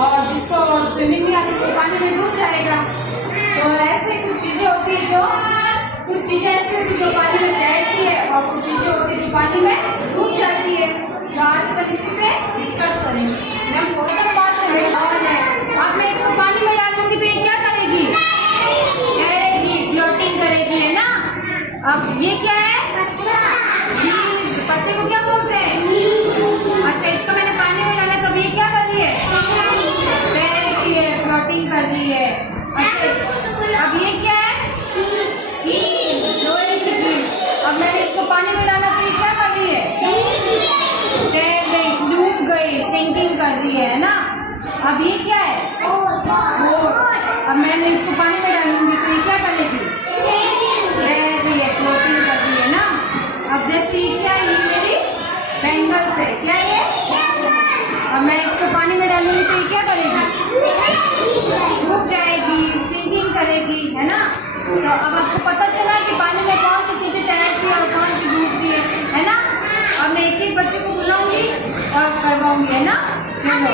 और जिसको स्विमिंग नहीं आती वो पानी में डूब जाएगा। तो ऐसे कुछ चीजें होती है जो जो पानी में तैरती है और कुछ चीजें होती है जो पानी में डूब जाती है। तो आज अपन इसी पे डिस्कस करेंगे। मैम बहुत बात से अब मैं इसको पानी में डालूंगी तो ये क्या करेगी? तैरेगी, फ्लोटिंग करेगी, है ना। अब ये क्या है? पत्ते को क्या बोलते हैं? अच्छा, इसको मैंने पानी में डाला तो ये क्या कर रही है? तैर रही है, फ्लोटिंग कर रही है। अच्छा, अब ये क्या है? लोहे की कील। अब मैंने इसको पानी में डाला तो ये क्या कर रही है? तैर गई, डूब गई, सिंकिंग कर रही है ना। अब ये क्या है? अब मैंने इसको पानी में डालूंगी तो ये क्या करेगी? तैर रही है, फ्लोटिंग कर रही है ना। अब जैसे ये क्या है? ये मेरी बैंगल्स है। क्या ये? अब मैं इसको पानी में डालूंगी तो ये क्या करेगी? डूब जाएगी, सिंकिंग करेगी, है ना। तो अब आपको पता चला है कि पानी में कौन सी चीजें तैरती है और कौन सी डूबती है ना। अब मैं एक एक बच्चे को बुलाऊंगी और करवाऊंगी, है ना। चलो,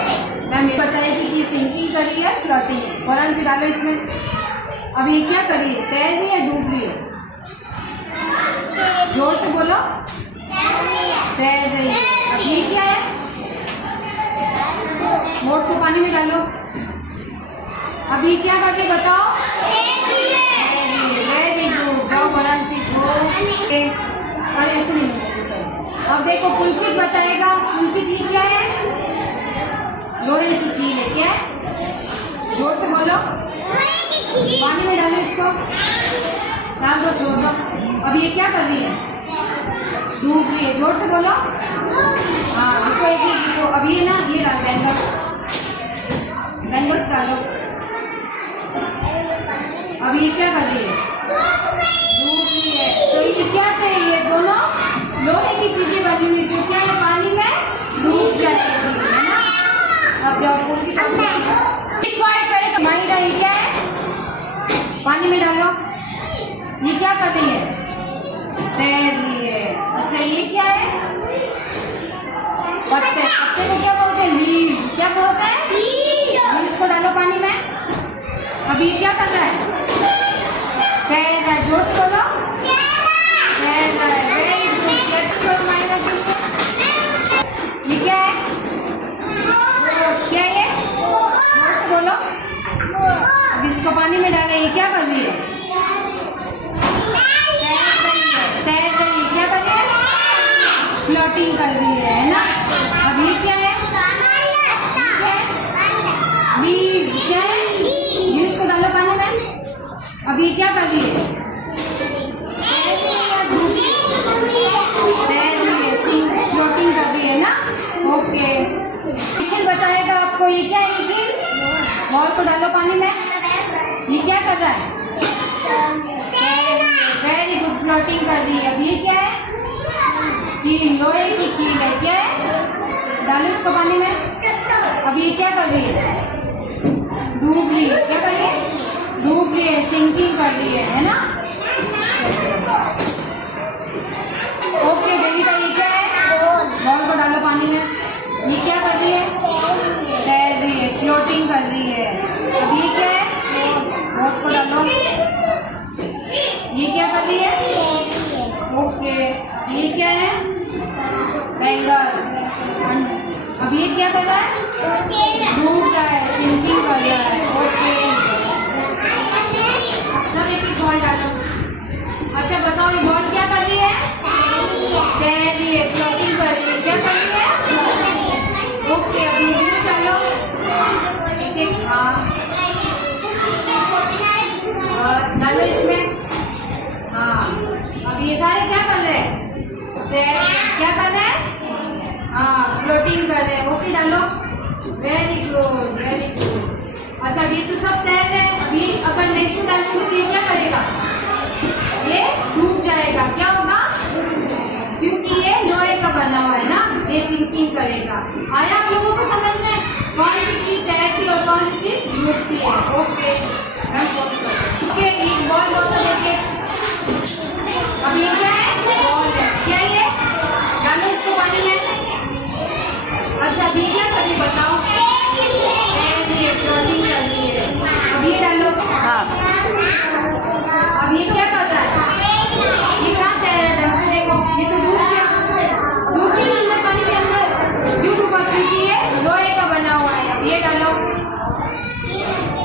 मैम ये बताएगी कि सिंकिंग कर रही है, फ्लोटिंग। और से डालो इसमें। अब ये क्या कर रही है? तैर रही है, डूब रही है? जोर से बोलो। तैर रही है। अब ये क्या है? मोट को पानी में डालो। अब ये क्या कर रही है बताओ? वेरी गुड, जाओ बना सीखो। अरे ऐसे नहीं। अब देखो पुलकित बताएगा। पुलकित ये क्या है? लोहे की कील है। क्या है? जोर से बोलो। पानी में डालो इसको, डाल दो, छोड़ दो। अब ये क्या कर रही है? डूब रही है। जोर से बोलो। हाँ, रुको एक मिनट रुको। अब ये ना, ये डाल बैंगल्स डालो। अब ये क्या कर रही है? डूब रही है। तो ये क्या थे? ये दोनों लोहे की चीजें बनी हुई जो क्या है? पानी में डूब जाएगी, है ना। अब जाओ पहले तो पानी डाल। क्या है? पानी में डालो। ये क्या कर रही है? तैर रही है। अच्छा, ये क्या है? पत्ते। पत्ते को क्या बोलते हैं? लीव्स। क्या बोलते हैं? लीव्स को डालो पानी में। अब ये क्या कर रहा है? तैर रहा है। जोर से बोलो। तैर रहा है। Very good. ये क्या है? क्या है ये? जोर से बोलो। अब इसको पानी में डाला। ये क्या कर रही है? तैर रही है। क्या कर रही है? फ्लोटिंग कर रही है ना। अब ये क्या है? लीव्स। क्या है? लीव्स को डालो पानी में। अब ये क्या कर रही है? तैर रही है, फ्लोटिंग कर रही है ना। ओके, निखिल बताएगा आपको। ये क्या है निखिल? बॉल को डालो पानी में। ये क्या कर रहा है? वेरी गुड, फ्लोटिंग कर रही है। अब ये क्या है? कील, लोहे की कील है। क्या है? डालो इसको पानी में। अब ये क्या कर रही है? डूब रही है। क्या कर रही है? डूब रही है, सिंकिंग कर रही है ना। ओके देविका, ये क्या है? बॉल को डालो पानी में। ये क्या कर रही है? तैर रही है, फ्लोटिंग कर रही है। अब ये क्या है? बॉल को डालो। ये क्या कर रही है? ओके, ये क्या है? बैंगल्स। अब ये क्या कर रहा है? डूब रहा है, सिंकिंग कर रहा है। ओके, सब एक एक बॉल डालो। अच्छा बताओ, ये बॉल क्या कर रही है? तैर रही है, फ्लोटिंग कर रही है। क्या कर रही है? ओके, अब ये डालो। हाँ, बस डालो इसमें। हाँ, अब ये सारे क्या कर रहे हैं? क्या कर रहे हैं? हाँ, फ्लोटिंग कर रहे हैं। ओके डालो। Very good, very good. अच्छा, अभी तो सब तैर रहे हैं। अभी अगर मैं इसमें डालूंगी तो ये क्या करेगा? ये डूब जाएगा। क्या होगा? क्योंकि ये लोहे का बना हुआ है ना, ये सिंकिंग करेगा। आया आप लोगों को समझ में? कौन सी चीज तैरती है और कौन सी चीज डूबती है? ओके, ओके, एक बॉल दो सब एक। अब ये क्या है? बॉल है। क्या ये? डालो इसको पानी में। अच्छा, अभी क्या करिए बताओ? फ्लोटिंग कर रही है। अब ये डालो। हाँ अब ये क्या कर रहा है? ये कहाँ तैर रहा है? ढंग से देखो, ये तो डूब गया। डूब गया अंदर, पानी के अंदर। क्यों डूबा? क्योंकि ये लोहे का बना हुआ है। अब ये डालो।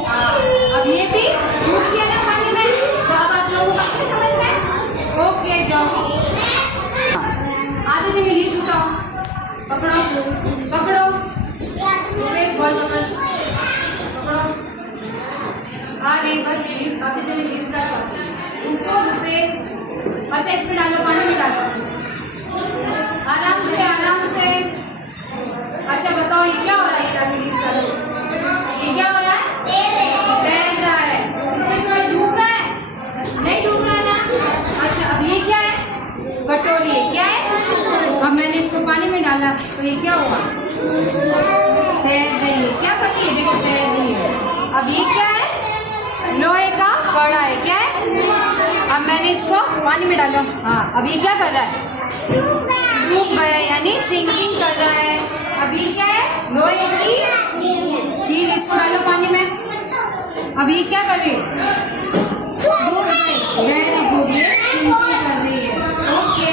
हाँ, अब ये भी डूब गया ना पानी में, तो अब आप लोगों को अपने समझ में ओके जाओ। आधे जगह लीव उठाओ, पकड़ो पकड़ो, रुपेश बॉल पकड़ो। आ गई बस लीव, आधे जगह लीव डालो। रुको रुपेश। अच्छा इसमें डालो, पानी में डालो, आराम से आराम से। अच्छा बताओ ये क्या हो रहा है? इस आगे लीव डालो, ये क्या हो रहा है? तैर रहा है। इसमें समय डूब रहा है? नहीं डूब रहा है ना। अच्छा अब ये क्या है? कटोरी है। क्या है? अब मैंने इसको पानी में डाला तो ये क्या हुआ? तैर रही है। क्या कर रही है? देखो तैर रही है। अब ये क्या है? लोहे का कड़ा है। क्या है? अब मैंने इसको पानी में डाला। हाँ अब ये क्या कर रहा है? डूब गया, यानी सिंकिंग कर रहा है। अब ये क्या है? लोहे की कील। इसको डालो पानी में। अब ये क्या कर रही है? वेरी गुड, ये सिंकिंग कर रही है। ओके।